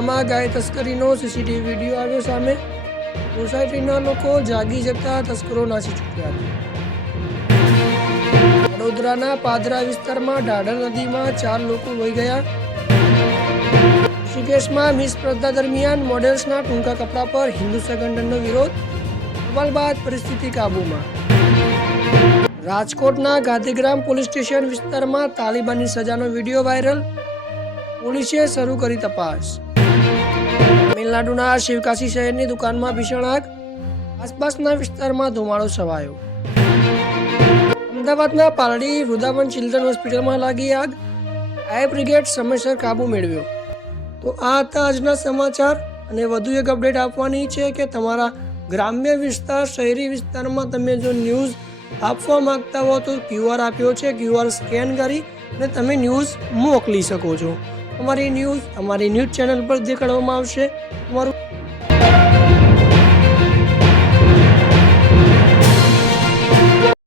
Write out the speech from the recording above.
વડોદરામાં ગાય તસ્કરીનો CCTV video આવ્યો સામે. સોસાયટીના લોકો જાગી જતા તસ્કરો નાસી છૂટ્યા વડોદરાના પાદરા વિસ્તારમાં ઢાઢર નદીમાં ચાર લોકો વહી ગયા. ઋષિકેશમાં મિસ સ્પર્ધા દરમિયાન મોડેલ્સના ટૂંકા કપડા પર હિન્દુ સંગઠનનો વિરોધ. અમલ બાદ પરિસ્થિતિ કાબૂમાં. રાજકોટના ગાંધીગ્રામ પોલીસ સ્ટેશન વિસ્તારમાં તાલિબાનની સજાનો વીડિયો વાયરલ પોલીસે શરૂ કરી તપાસ. તમિલનાડુના શિવકાશી શહેરની દુકાનમાં ભીષણ આગ. આસપાસના વિસ્તારમાં ધુમાડો છવાયો. અમદાવાદના પાલડી વૃંદાવન ચિલ્ડ્રન હોસ્પિટલમાં લાગી આગ. ફાયર બ્રિગેડ સમયસર કાબુ મેળવ્યો. તો આ હતા આજના સમાચાર અને વધુ એક અપડેટ આપવાની છે કે તમારા ગ્રામ્ય વિસ્તાર, શહેરી વિસ્તારમાં તમે જો ન્યૂઝ આપવા માંગતા હો તો ક્યુઆર આપ્યો છે ક્યુઆર સ્કેન કરી અને તમે ન્યૂઝ મોકલી શકો છો. અમારી ન્યૂઝ અમારી ન્યૂઝ ચેનલ પર દેખાડવામાં આવશે. તમારું